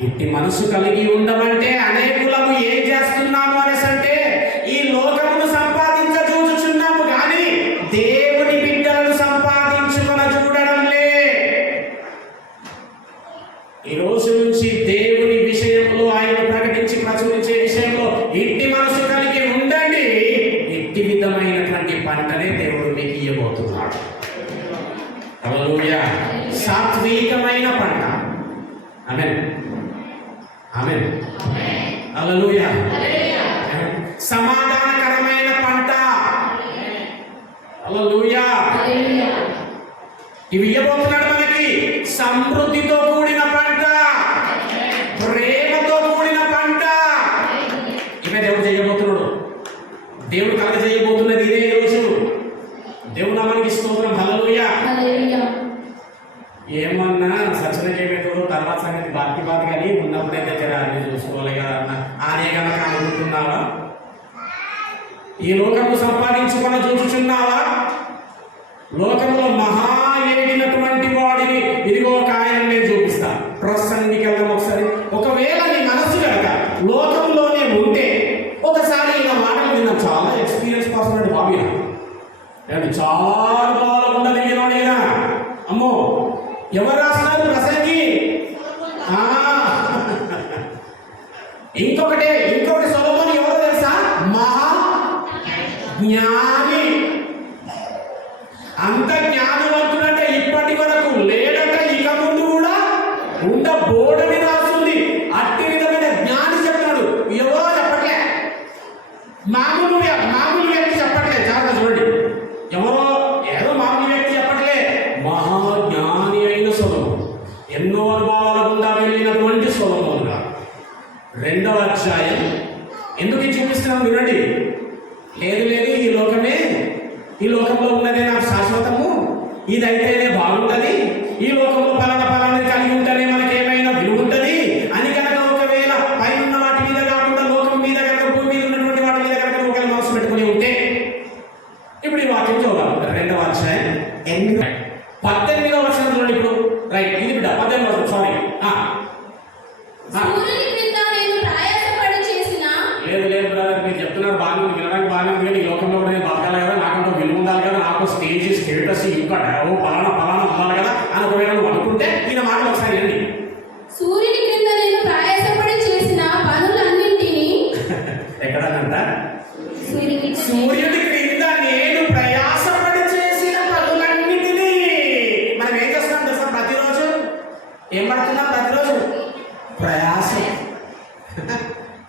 ఇట్టి మనసు కలిగి ఉండమంటే అనేకులము ఏం చేస్తున్నాము అనేసి అంటే ఈ లోకమును సమాధానకరమైన పంట. ఇవి ఇవ్వబోతున్నాడు మనకి. సమృద్ధితో కూడిన పంట. ప్రేమతో కూడిన పంట. ఇవే దేవుడు చేయబోతున్నాడు. దేవుడు కలగ చేయబోతున్నది ఇదే రోజు. దేవుడు నామానికి స్తోత్రం. హల్లెలూయా ఏమన్నా చేయబెట్టు తర్వాత సంగతి బాకి బాధ కానీ ఉన్నప్పుడైతే జర అన్ని చూసుకోవాలి కదా అన్న ఆనే కనుక చూచుచున్నావా ఈ లోకము సంపాదించుకొని చూచుచున్నావా లోకంలో మహా ఏడినటువంటి వాడిని ఇదిగో ఒక ఆయన నేను చూపిస్తా. ప్రసన్నికి వెళ్దాం ఒకసారి. ఒకవేళ నీ మనస్సు కనుక లోకంలోనే ఉంటే ఒకసారి ఇలా మాటలు నిన్న చాలా ఎక్స్పీరియన్స్ పర్సన్ అండి బాబీ. నేను చాలా బాగా నేను అమ్మో ఎవరు రాస్తున్నారు ప్రసంగి? ఇంకొకటే ఇంకొక ఇంకొకటి జ్ఞాని. అంత జ్ఞానవంతుడంటే ఇప్పటి వరకు లేడట ఇక ముందు కూడా ఉండబోడని రాస్తుంది అట్టి విధమైన జ్ఞాని చెప్తాడు ఎవరో చెప్పట్లే. మామూలు మామూలు వ్యక్తి చెప్పట్లే. జాగ్రత్త చూడండి. ఎవరో ఏదో మామూలు వ్యక్తి చెప్పట్లే. మహాజ్ఞాని అయిన సొలము ఎన్నో అనుభవాల గుండా వెళ్ళినటువంటి సొలములు రెండవ అధ్యాయం. ఎందుకు చూపిస్తున్నాం వినండి లేదు లేదు ఈ లోకమే. ఈ లోకంలో ఉన్నదే నాకు శాశ్వతము. ఇదైతేనే బాగుంటుంది. ఈ లోకంలో పలానా పలానా కలిగి ఉంటేనే మనకి ఏమైనా విలువ అని కనుక ఒకవేళ పైన ఉన్న వాటి మీద కాకుండా లోకం మీద కనుక భూమి మీద ఉన్నటువంటి వాటి మీద కనుక ఒకవేళ మనసు పెట్టుకుని ఉంటే ఇప్పుడు ఈ వాక్యం చూద్దాం. రెండవ అధ్యాయం. ఎనిమిది. పద్దెనిమిదవ వర్షం చూడండి ఇప్పుడు రైట్ ఇది బిడ్డ పద్దెనిమిది వర్షం సారీ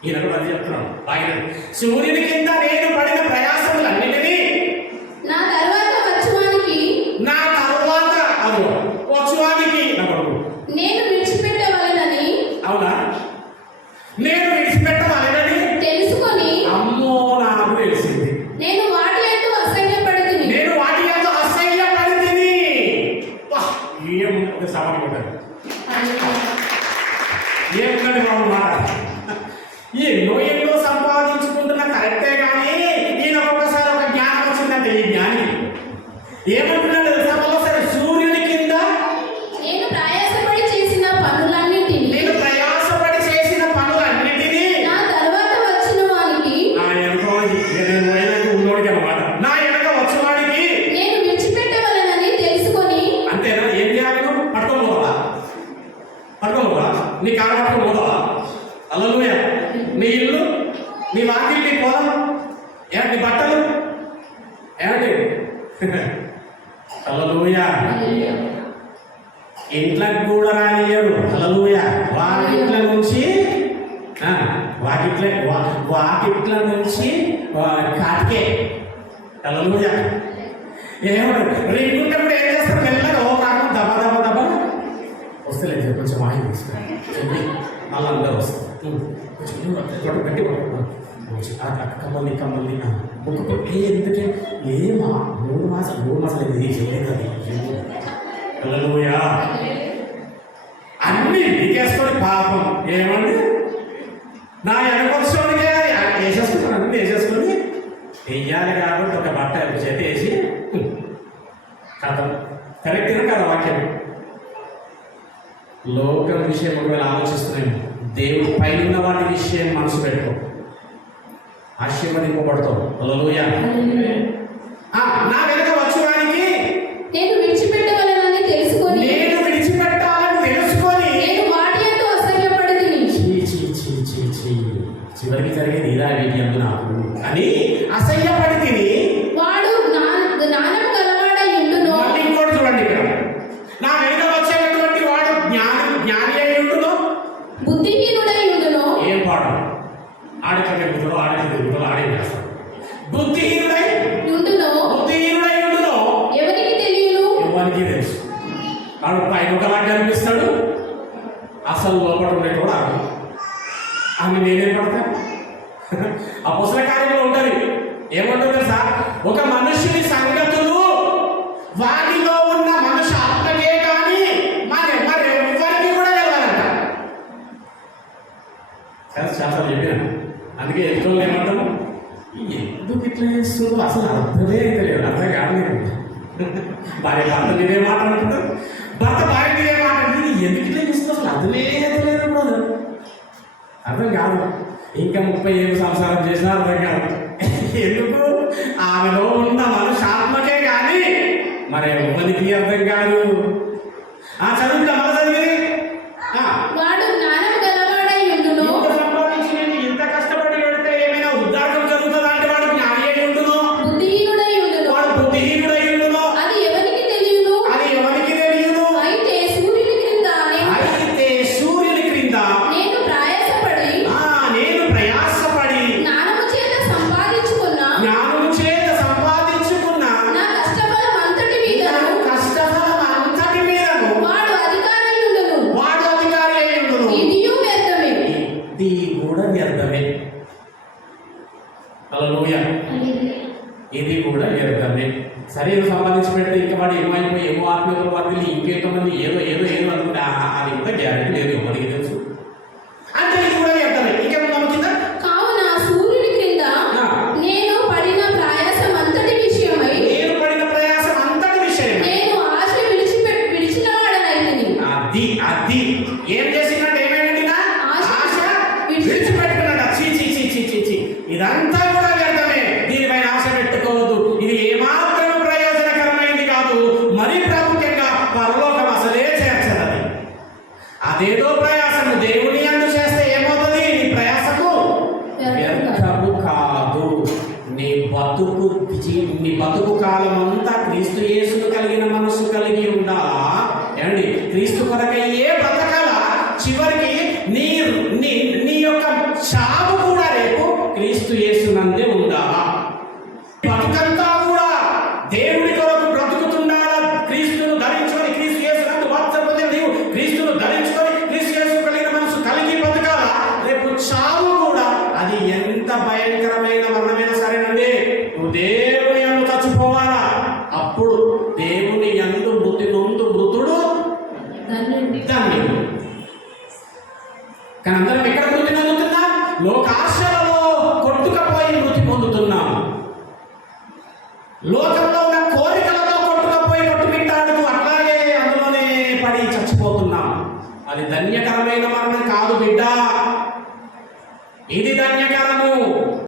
ఈయనకు మంది చెప్తున్నాం ఆయన సూర్యుని కింద నేను పడిన ప్రయాసములన్నిటినీ నా తర్వాత వచ్చువానికి నా తరువాత అది వచ్చువానికి నా కొడుకు నేను విడిచిపెట్టవలనని అవునా నేను విడిచిపెట్టవాలని తెలుసుకొని అమ్మో నాకు తెలిసింది నేను వాటి అంటూ అసహ్యపడుతుంది నేను వాటి యొక్క అసహ్యపడి తిని వా, ఏం ఒక సవాల్ ఉంటుంది ఏమున్నది బాబు మాట ఎన్నో ఎన్నో సంపాదించుకుంటున్న కరెక్టే కానీ ఈయన ఒక్కొక్కసారి ఒక జ్ఞానం వచ్చిందంటే ఈ జ్ఞాని ఏమంటున్నాడు తెలుసా? ఒకసారి సూర్యుని కింద నేను ప్రయాసపడి చేసిన పనులన్నింటినీ నేను ప్రయాసపడి చేసిన పనులన్నిటినీ నా తర్వాత వచ్చిన వానికి నా వెనక నేను పోయినాక ఉన్నోడికి అనమాట నా వెనక వచ్చేవాడికి నేను విడిచిపెట్టవలనని తెలుసుకొని అంతేనా? ఏం చేయాలి నువ్వు? పట్టుకొని పోవాలా? పట్టుకొని పోవాలా? నీ కారు పట్టుకొని నీ ఇల్లు నీ వాకిల్ నీ పొలం ఏమంటి బట్టలు? ఏమంటి అల్లలుయ ఇంట్లోకి కూడా రానియడు అల్లలుయ వాకిట్ల నుంచి వాకిట్ల వాకిట్ల నుంచి కాటికే. అల్లలుయ ఏమడు రింగుంటప్పుడు ఏం చేస్తారు మెల్లగా ఓ కాకు దబ దబ దబ. వస్తలేదు కొంచెం ఆయిల్ తీసుకుని మళ్ళీ అందరూ వస్తారు. కొంచెం గట్టి అక్క కమ్మల్ని కమ్మల్ని ఆ, మూడు మాసాలు మూడు మాసాలు ఇది చేయలేదు అది పిల్లలుయా అన్ని నీకేసుకొని పాపం. ఏమండి? నా వెనకొచ్చేవాడికే వేసేసుకున్నాను అన్ని వేసేసుకొని. వెయ్యాలి కాబట్టి ఒక బట్ట చేత వేసి కథ కరెక్ట్గా కదా వాక్యం. లోకం విషయం ఒకవేళ ఆలోచిస్తున్నాము దేవుడు పైన వాటి విషయం మనసు పెట్టుకో. ఆశీర్వదింపబడతాం హల్లెలూయా. నా వెనుక వచ్చువానికి నేను తెలుసుకొని నేను విడిచిపెట్టాలని తెలుసుకొని నేను వాటి అసహ్యపడి. చివరికి జరిగేది ఇలా నాకు అని అసహ్యపడి తిని వాడు జ్ఞా- జ్ఞానము గలవాడై ఉండునో మళ్ళీ ఇంకోటి చూడండి ఇక్కడ. నా వెనుక వచ్చేటటువంటి వాడు జ్ఞాని జ్ఞాని అయి ఉండును బుద్ధిహీనుడై ఉండునో ఏం పాడు ఆడక తిరుగుతాడు ఆడక తిరుగుతాడు ఆడే బుద్ధిహీనుడై ఉండునో బుద్ధిహీనుడై ఉండును ఎవరికి తెలియను ఎవరికి తెలుసు వాడు పైన ఒకలాగా కనిపిస్తాడు అసలు లోపల ఉండేటోడు ఆడు ఆమె నేనేం ఆ పుస్తక కార్యంలో ఉంటుంది. ఏమంటుంది తెలుసా ఒక మనుషుని సంగతులు వాటిలో ఉన్న మనుషు ఆత్మకే కానీ మరి మరి ఎవరికి కూడా వెళ్ళాలంట సరే శాస్త్రం చెప్పాను? అందుకే ఎదుటి ఏమంటాము ఎందుకు ఇట్లా చేస్తుందో అసలు అర్థమే అయితే లేదు అర్థం కాదు భార్య భర్త మీదే మాట్లాడుతున్నారు భర్త భార్య మీదే మాట్లాడుతుంది ఎందుకు ఇట్లా చేస్తుందో అసలు అర్థమే అయితే లేదు అర్థం కాదు. ఇంకా ముప్పై ఏడు సంవత్సరాలు చేసినా అర్థం కాదు ఎందుకు? ఆమెలో ఉన్న మనుషు ఆత్మకే కానీ మరి ఎవరికి అర్థం కాదు ఏమో ఆత్మీయతలు వర్తిల్లి ఇంకెంతమంది ఏదో ఏదో ఏదో అనుకుంటే అది కూడా గ్యారెంటీ లేదు మనకి తెలుసు. అంటే ఇది కూడా వ్యర్థమే ఇంకేమన్నా కింద కావున సూర్యుని క్రింద ఆ. నేను పడిన ప్రయాసం అంతటి విషయమై నేను పడిన ప్రయాసం అంతటి విషయం నేను ఆశ విడిచిపె విడిచిన వాడనైతిని అది అది. ఏం చేసినట్టు ఏమైనది నా? ఆశ ఆశ విడిచి- విడిచిపెట్టుకున్నాడు చీ చీ చీ చీ చీ చీ ఇదంతా అదేదో ప్రయాసము. దేవుని అందు చేస్తే ఏమవుతుంది? నీ ప్రయాసము వ్యర్థము కాదు. నీ బతుకు నీ బతుకు కాలం అంతా క్రీస్తు యేసును కలిగిన మనసు కలిగి ఉండాలా ఏమండి? క్రీస్తు కొరకయ్యే బ్రతకాల చివరికి నీ నీ నీ యొక్క చావు కూడా రేపు క్రీస్తు యేసునందే ఉండాలా బతుకంతా కొట్టుకపోయి మృతి పొందుతున్నాం లోకంలో